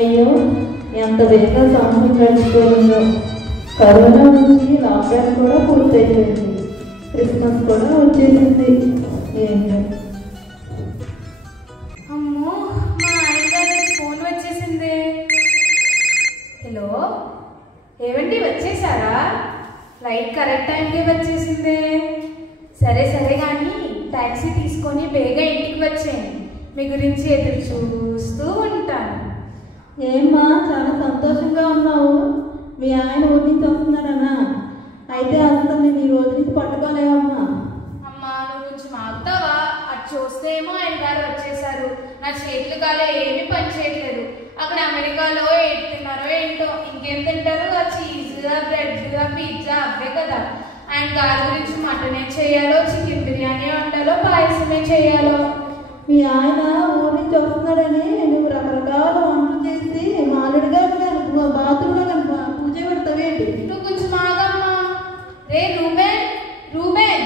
అయ్యో ఎంత వేగంగా సంవత్సరం గడిచిపోయిందో. కరోనా నుంచి లాక్డౌన్ కూడా పూర్తయిపోయింది. క్రిస్మస్ కూడా వచ్చేసింది. ఏంటో అమ్మో, మా ఆయన ఫోన్ వచ్చేసింది. హలో, ఏమండి వచ్చేసారా? ఫ్లైట్ కరెక్ట్ టైంకి వచ్చేసింది. సరే సరే కానీ ట్యాక్సీ తీసుకొని బేగా ఇంటికి వచ్చేయండి. మీ గురించి ఎదురు చూస్తూ ఉంటాను. ఏమ్మా చాలా సంతోషంగా ఉన్నావు. మీ ఆయన ఊరి నుంచి వస్తున్నారన్నా? అయితే అసలు నేను ఈ రోజు నుంచి పట్టుకోలేవమ్మా. అమ్మా నువ్వు కొంచెం ఆగుతావా? అది చూస్తేమో ఆయన గారు వచ్చేసారు. నా చేతులు కాలే ఏమీ పని చేయట్లేదు. అక్కడ అమెరికాలో ఏం తిన్నారో ఏంటో, ఇంకేం తింటారు? ఆ చీజ్ బ్రెడ్ పిజ్జా అవే కదా. ఆయన గారి గురించి మటన్ ఏం చేయాలో, చికెన్ బిర్యానీ వండాలో, పాయసమే చేయాలో. మీ ఆయన ఊరి నుంచి వస్తున్నాడని నువ్వు రకరకాల వంటలు చేసి మాలుడిగా బాత్రూంలో కనుక పూజ పెడతావేంటి? నువ్వు కొంచెం ఆగమ్మా. రే రూబెన్, రూబెన్,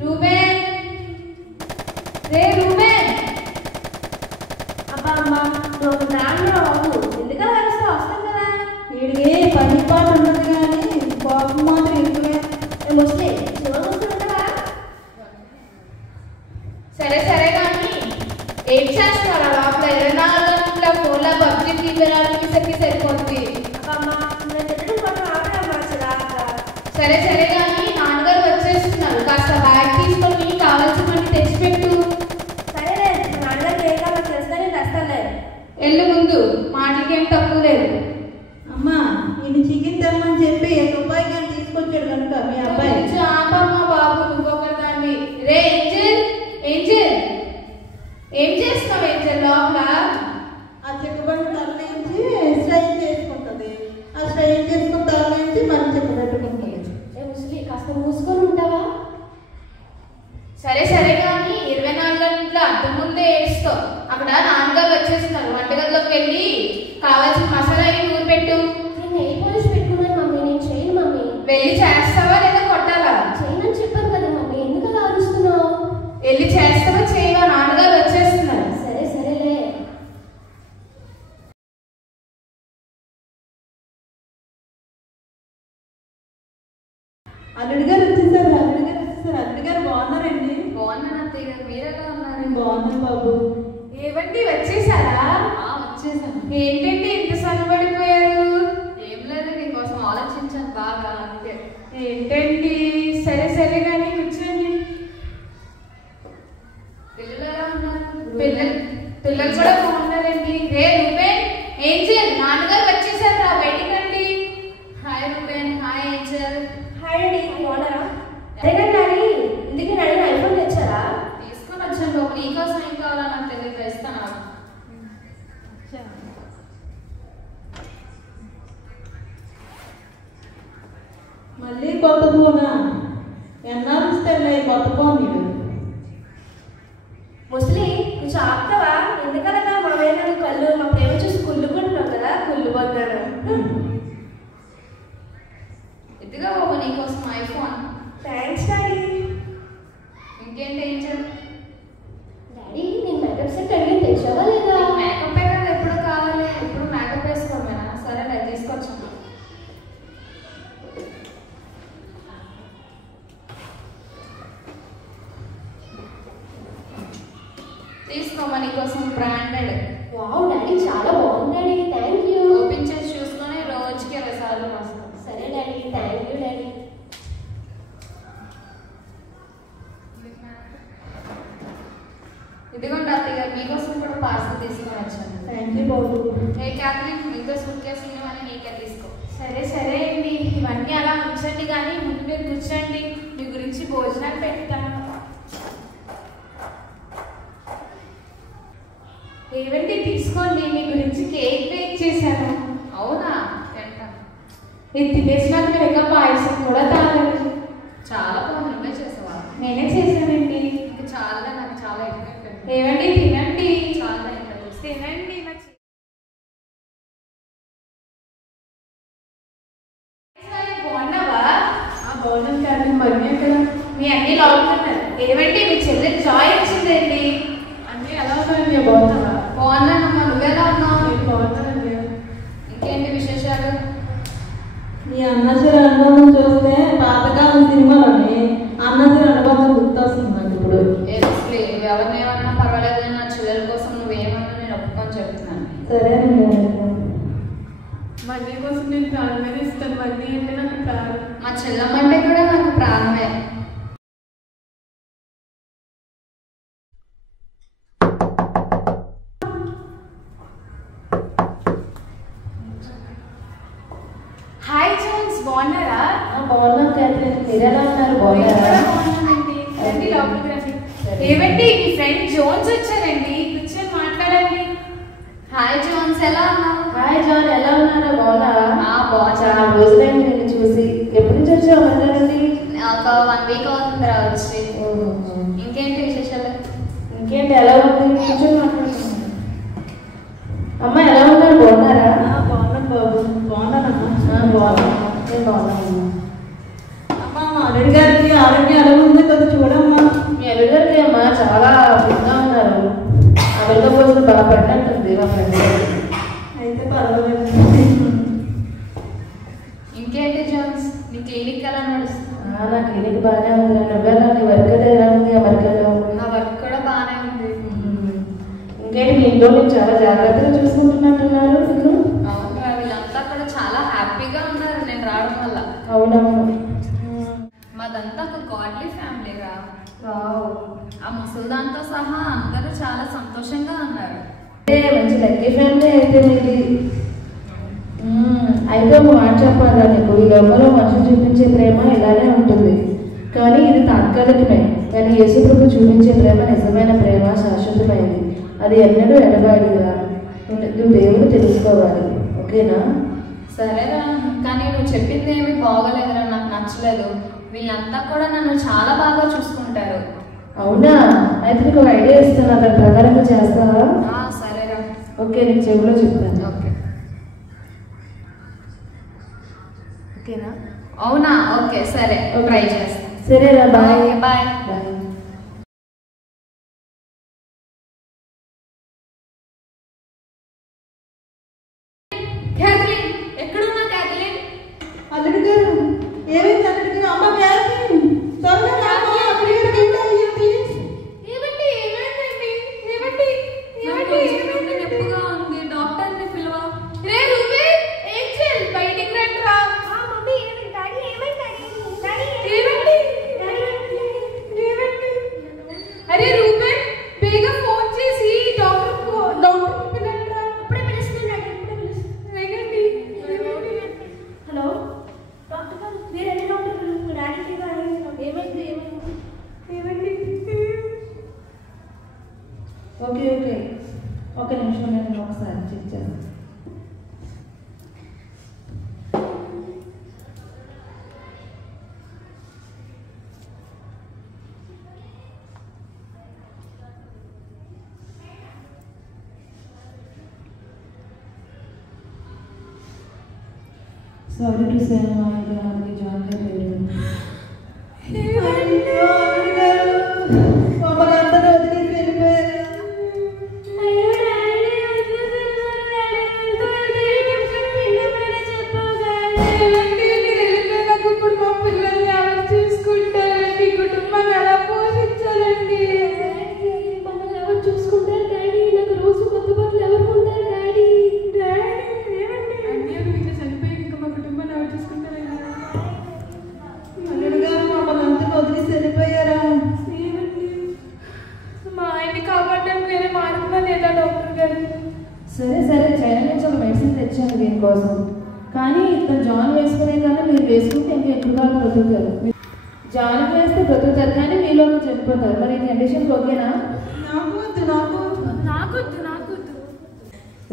రూబెన్, రే రూబెన్. అబ్బా అమ్మా, నువ్వు దాంట్లో బాబు ఎందుకలా వస్తే వస్తాం కదా. వీడికి పని పాట ఉండదు కానీ కోపం మాత్రం ఎక్కువే. వస్తే చూడవస్తుంటావా? సరే సరే కానీ ఏం చేస్తున్నారా లోపల? 24 గంటల ఫోన్లో పబ్జి తీపరాలకి సరిపోతుంది. అబ్బా నేను తిట్టడం కొంచెం ఆపడమ్మా చిరాక. సరే సరే కానీ నాన్నగారు వచ్చేస్తున్నారు. కాస్త బ్యాగ్ తీసుకొని కావాల్సినవన్నీ తెచ్చిపెట్టు. సరేలే, నాన్నగారికి ఏ కావాలో తెలిస్తే నేను తెస్తానులే. ఎల్లు ముందు, మాటలకి ఏం తక్కువ లేదు. అమ్మా నేను చికెన్ తెమ్మని చెప్పి రూపాయి కానీ తీసుకొచ్చాడు కనుక మీ అబ్బాయి. కొంచెం ఆపమ్మా బాబు, నువ్వొకదాన్ని. రే ఏంజెల్, ఏంజెల్, ఏం చేస్తున్నావు ఏంజెల్ లోపల? ఆ చెక్కబండి తల నుంచి స్ట్రైన్ చేసుకుంటుంది. ఆ స్ట్రైన్ చేసుకున్న తల నుంచి మనం చెక్క పెట్టుకుంటుంది. ఏ ముసలి కాస్త మూసుకొని ఉంటావా? సరే సరే కానీ 24 గంటల అద్దం ముందే ఏడుస్తావు. అక్కడ నాన్నగారు వచ్చేస్తున్నారు. వంటగదిలోకి వెళ్ళి కావాల్సిన మసాలాని నూరు పెట్టు. నేను నెయిల్ పాలిష్ పెట్టుకున్నాను మమ్మీ. నేను చేయను మమ్మీ. వెళ్ళి చేస్తావా లేదా కొట్టాలా? చేయనని చెప్పాను కదా మమ్మీ, ఎందుకు అలా అరుస్తున్నావు? వెళ్ళి చేస్తావా చేయవా? నాన్నగారు వచ్చేస్తున్నారు. సరే సరేలే. అల్లుడి గారు వచ్చేసారు. అల్లుడి గారు వచ్చేసారు. అల్లుడి గారు బాగున్నారండి? బాగున్నాను అత్తయ్య గారు, మీరెలా ఉన్నారు? బాగున్నాను బాబు. ఏవండి వచ్చేసారా? వచ్చేసాను. ఏంటండి ఇంత సన్నబడిపోయారు? ఏం లేదు, నీకోసం ఆలోచించాను బాగా, అంతే. ఏంటండి? సరే సరే కానీ కూర్చోండి. పిల్లలు ఎలా ఉన్నారు? పిల్లలు కూడా బాగున్నారండి. రే రూబెన్, ఏంజెల్, నాన్నగారు వచ్చేసారు రా, బయటికి రండి. Hi Reuben, hi Angel. Hi అండి, బాగున్నారా? అదేనా డాడీ, ఇందుకే డాడీ ఐఫోన్ తెచ్చారా? తీసుకొని వచ్చాను బాబు, నీకోసం ఏం కావాలో నాకు తెలియదు, ఇస్తాను. మళ్ళీ కొత్త ఫోనా? ఎన్నాళ్ళు ఇస్తాను ఈ కొత్త ఫోన్ మీరు? ముసలి కొంచెం ఆపుతావా? ఎందుకనగా మా వేరే కళ్ళు మా ప్రేమ చూసి కుళ్ళుకుంటున్నాం కదా, కుళ్ళుపోతాను. ఇదిగా బాబు నీకోసం ఐఫోన్. Thanks daddy. ఇంకేంటి ఏంజెల్? డాడీ నేను మేకప్ సెట్ అడిగి తెచ్చావా లేదా? మేకప్ కదా ఎప్పుడు కావాలి, ఎప్పుడు మేకప్ వేసుకోమేనా? సరేలే తీసుకొచ్చాను. తీసుకోమా, నీకోసం బ్రాండెడ్. వావ్ డాడీ, చాలా బాగుంది డాడీ, థ్యాంక్ యూ. ఓపెన్ చేసి చూసుకొని రోజుకి 20 సార్లు రాస్తాను. సరే డాడీ, థ్యాంక్ యూ డాడీ. ఇదిగోండి అత్తయ్య గారు, మీకోసం కూడా పార్సల్ తీసుకొని వచ్చాను. థ్యాంక్ యూ బాబు. ఏ క్యాథరిన్, మీతో సూట్ కేసులు ఇవన్నీ నీకే తీసుకో. సరే సరే అండి, ఇవన్నీ అలా ఉంచండి కానీ ముందు మీరు కూర్చోండి. మీ గురించి భోజనాలు పెడతాను. ఏవండి తీసుకోండి, మీ గురించి కేక్ బేక్ చేశాను. అవునా? తింటాను. ఇది తినేసినాక మీరు ఇంకా పాయసం కూడా తాగండి. చాలా బాగుంది, నువ్వే చేసావా? నేనే చేశానండి. ఇంకా చాలా, నాకు చాలా ఎక్కువ అయిపోయింది. ఏవండి తినండి. చాలా ఎక్కువ తినండి. బాగున్నావా? బాగున్నాను కానీ మరి కదా మీ అన్ని లాగుతున్నారు. ఏమండి మీ చెల్లెలు జాయ్ వచ్చిందండి. అన్నీ ఎలా ఉన్నాయండి? బాగున్నావా? బాగున్నానమ్మా, నువ్వెలా ఉన్నావు? బాగున్నాను. ఈ అన్నచీర అనుభవం చూస్తే పాతకాలం సినిమాలోని అన్నచీర అనుభవం గుర్తొస్తుంది నాకు ఇప్పుడు. అసలు ఎవరిని ఏమన్నా పర్వాలేదు, నా చెల్లెల కోసం నువ్వేమన్నా నేను ఒప్పుకొని చెప్తున్నాను. సరేనండి. మనీ కోసం నేను ప్రాణమే ఇస్తాను. మనీ అంటే నాకు ప్రాణం. మా చెల్లమ్మ అంటే కూడా నాకు ప్రాణమే. హాయ్ జోన్స్, బాగున్నారా? బాగున్నాం క్యాథరిన్, మీరు ఎలా ఉన్నారు? బాగున్నారా? ఏమండి మీ ఫ్రెండ్ జోన్స్ వచ్చారండి, కూర్చొని మాట్లాడండి. హాయ్ జోన్స్, ఎలా ఉన్నావు? హాయ్ జాన్, ఎలా ఉన్నారా? బాగున్నారా? బాగున్నా. చాలా రోజులైంది నిన్ను చూసి. ఎప్పటి నుంచి వచ్చావు అంటారండి? ఒక 1 వీక్ అవుతుంది రావచ్చు. ఇంకేంటి విశేషాలు? ఇంకేంటి, ఎలా ఉంది? కూర్చొని మాట్లాడుతున్నాను. అమ్మ ఎలా ఉన్నారు? బాగున్నారా? బాగున్నాను బాబు. బాగున్నానమ్మా. బాగున్నాను. నేను బాగున్నాను. అమ్మా మా అల్లుడి గారికి ఆరోగ్యం ఎలా ఉంది కదా చూడమ్మా. మీ అల్లుడి గారికి అమ్మ చాలా ఫిట్గా ఉన్నారు. ఆవిడతో కోసం బాగా పడినట్టుంది మా ఫ్రెండ్. అయితే పర్వాలేదు. ఇంకేంటి జోన్స్, నీ క్లినిక్ ఎలా నడుస్తుంది? నా క్లినిక్ బాగానే ఉంది. నువ్వెలా, నీ వర్క్ ఎలా ఉంది అమెరికాలో? నా వర్క్ కూడా బాగానే ఉంది. ఇంకేంటి, మీ ఇంట్లో నేను చాలా జాగ్రత్తగా చూసుకుంటున్నట్టున్నారు నేను. అవును, వీళ్ళంతా కూడా చాలా హ్యాపీగా ఉన్నారు నేను రావడం వల్ల. అవునవును. మాదంతా ఒక గాడ్లీ ఫ్యామిలీ రా. ఆ ముసల్దాంతో సహా అందరూ చాలా సంతోషంగా ఉన్నారు. మంచి లక్కీ ఫ్యామిలీ అయితే మీది. అయితే ఒక మాట చెప్పాలా నీకు, ఈ లోకంలో మనుషులు చూపించే ప్రేమ ఇలానే ఉంటుంది, కానీ ఇది తాత్కాలికమే. కానీ యేసు ప్రభు చూపించే ప్రేమ నిజమైన ప్రేమ, శాశ్వతమైనది. అది ఎన్నడూ ఎడబాడిగా. నువ్వు దేవుడు తెలుసుకోవాలి, ఓకేనా? సరేరా, కానీ నువ్వు చెప్పింది ఏమీ బాగోలేదురా, నాకు నచ్చలేదు. వీళ్ళంతా కూడా నన్ను చాలా బాగా చూసుకుంటారు. అవునా? అయితే నీకు ఒక ఐడియా ఇస్తాను, దాని ప్రకారంగా చేస్తావా? సరేరా. ఓకే, నీకు చెవిలో చెప్తాను. ఓకే. ఓకేనా? అవునా? ఓకే, సరే, ట్రై చేస్తాను. సరేరా, బాయ్. బాయ్. బాయ్. క్యాథలిన్, ఎక్కడున్నా క్యాథలిన్? అల్లుడి గారు ఏమైంది? అల్లుడి గారు అమ్మ క్యాథరిన్ త్వరగా రామ్మా. అల్లుడి గారికి ఏంటి అయ్యింది? ఏమండి ఏమైందండి? ఏమండి ఏమండి నొప్పిగా ఉంది, డాక్టర్ని పిలువ. రే రూబే, ఏంజెల్ బయటికి రండిరా. మమ్మీ, డాడీ ఏమైంది? ఏమండి? అరే రూబే, బేగా ఫోన్ చేసి డాక్టర్ పిలండిరా. ఇప్పుడే పిలుస్తున్నాడు. రండి. హలో డాక్టర్ గారు, మీరేంటి డాక్టర్ గారు? డాడీకి ఏమైంది? ఏమండి? ఓకే ఓకే, ఒక నిమిషం, నేను ఒకసారి చెక్ చేస్తాను. సారీ టు సే మనకి జాన్ గారు లేరు. అయ్యో, అల్లుడి గారు మమ్మల్ని అందరూ వదిలేసి వెళ్ళిపోయారు. ఏమండి, మీరు వెళ్ళిపోయినాక ఇప్పుడు మా పిల్లల్ని ఎవరు చూసుకుంటారండి? కుటుంబాన్ని ఎలా పోషించాలండి? మమ్మల్ని ఎవరు చూసుకుంటారు డాడీ? నాకు రోజు కొత్త బట్టలు ఎవరు కొంటారు డాడీ? అన్నీ ఇట్లా చనిపోయి ఇంకా మా కుటుంబాన్ని ఎవరు చూసుకుంటారండి? అల్లుడి గారు మమ్మల్ని అందరూ వదిలేసి వెళ్ళిపోయారా? మా ఆయన్ని కాపాడడానికి వేరే మార్గం లేదా డాక్టర్ గారు? సరే సరే, చైనా నుంచి ఒక మెడిసిన్ తెచ్చాను దీనికోసం, కానీ ఇతను జాన్ వేసుకునే కన్నా మీరు వేసుకుంటే ఇంకా ఎక్కువ కాలం బ్రతుకుతారు. జాన్ వేస్తే బ్రతుకుతారు, కానీ మీలో చనిపోతారు. మరి ఈ కండిషన్ ఓకేనా? నాకు వద్దు, నాకు వద్దు. నాకొద్దు.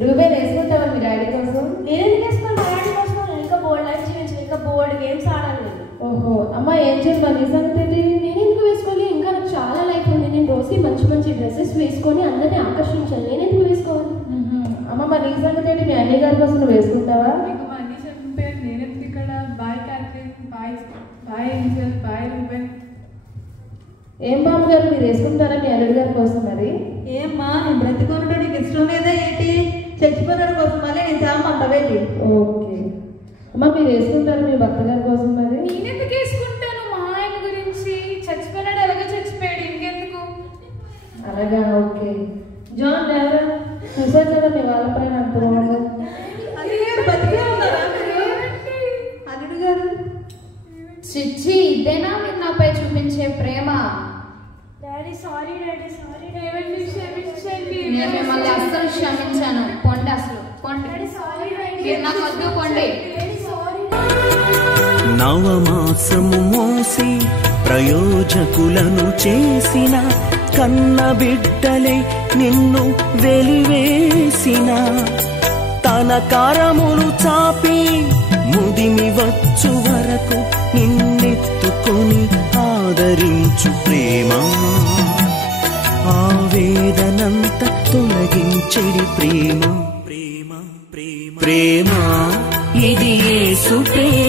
రూబే వేసుకుంటావా మీ డాడీ కోసం? నేనేం చేస్తాను డాడీ కోసం? ఇంకా బోర్డ్ లైఫ్ చేయొచ్చు, ఇంకా బోర్డ్ గేమ్స్ ఆడాలి నేను. ఓహో, అమ్మ ఏం చేయాలి? నీ సంగతి ఏంటి? నేను ఎందుకు వేసుకోవాలి? ఇంకా నాకు చాలా లైఫ్ ఉంది. నేను రోజు మంచి మంచి డ్రెస్సెస్ వేసుకొని అందరినీ ఆకర్షించాలి. నేను ఎందుకు వేసుకోవాలి? అమ్మ మరి నీ సంగతి ఏంటి? మీ అన్నయ్య గారి కోసం నువ్వు వేసుకుంటావా? ఇంకా మా అన్నీ చనిపోయారు. నేనెందుకు ఇక్కడ? Bye Catherine, bye Angel, bye Ruben. ఏం బాబు గారు, మీరు వేసుకుంటారా మీ అల్లుడి గారి కోసం? మరి ఏమ్మా, నేను బ్రతికొనడం నీకు ఇష్టం లేదా ఏంటి? చచ్చిపోవడం కోసం మళ్ళీ నేను చామంటావేంటి? ఓకే, అమ్మ మీరు వేసుకుంటారు మీ భర్త గారి కోసం మరి? నేనెందుకు వేసుకుంటాను? మా ఆయన గురించి చచ్చిపోయినాడు, ఎలాగో చచ్చిపోయాడు, ఇంకెందుకు? అలాగా, ఓకే. జాన్ డారా చూసారు కదా మీ వాళ్ళ పైన అంత బాగుంది. అల్లుడు గారు చిచ్చి, ఇదేనా మీరు నాపై చూపించే ప్రేమ? నేను మిమ్మల్ని అస్సలు క్షమించాను. పొండి, అసలు పొండి, మీరు నాకు వద్దు, పొండి. నవమాసము మోసి ప్రయోజకులను చేసిన కన్న బిడ్డలే నిన్ను వెలివేసిన, తన కరములు చాపి ముదిమి వచ్చు వరకు నిన్నెత్తుకొని ఆదరించు ప్రేమ, ఆవేదనంత తొలగించెడి ప్రేమ. ప్రేమ ప్రేమ ప్రేమ ఇది యేసు ప్రేమ.